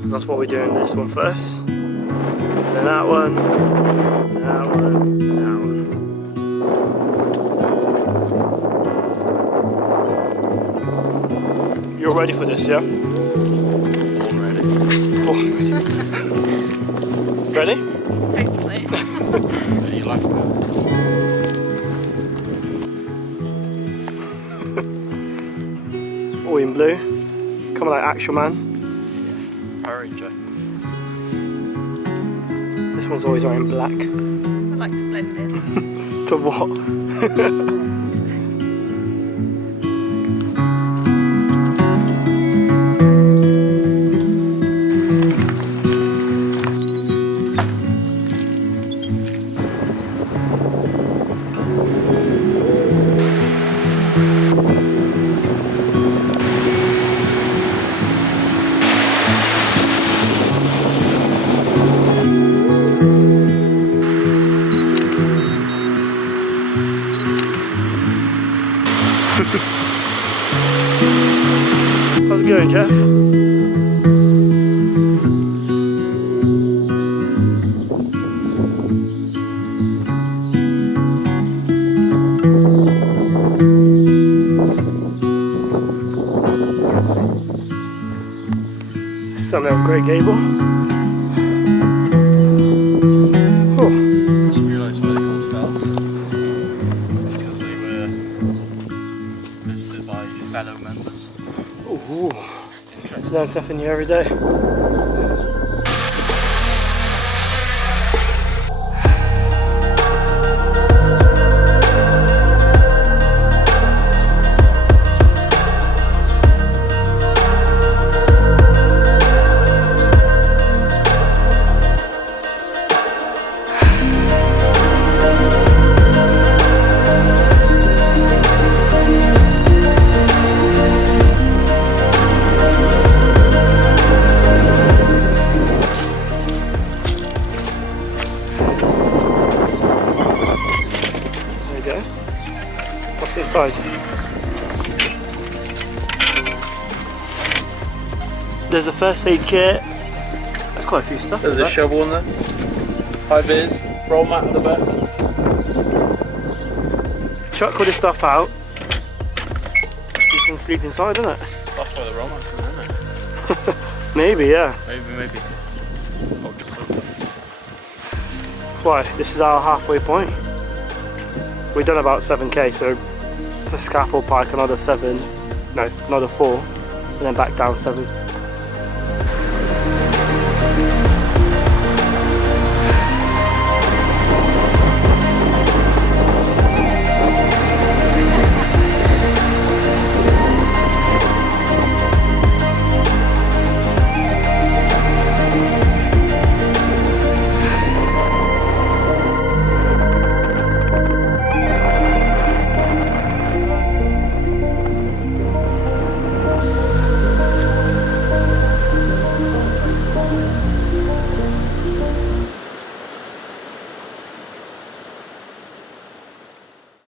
So that's what we're doing, this one first. Then that one, then that one, then that one. You're ready for this, yeah? Born ready. Ready? Hopefully. Yeah, you like that? All in blue. Coming like actual man. Power Ranger. This one's always wearing black. I like to blend in. To what? How's it going, Jeff? Something of Great Gable. Oh. Just realised why they're called fells. It's because they were visited by fellow members. Ooh. Interesting. Learn something new every day. What's inside? There's a first aid kit. There's quite a few stuff. There's a shovel in there. High vis, roll mat at the back. Chuck all this stuff out. You can sleep inside, isn't it? That's why the roll mat's coming in there. Maybe, yeah. Maybe. Oh, too close. Why? This is our halfway point. We've done about 7k, so to Scafell Pike another 7, no, another 4, and then back down 7.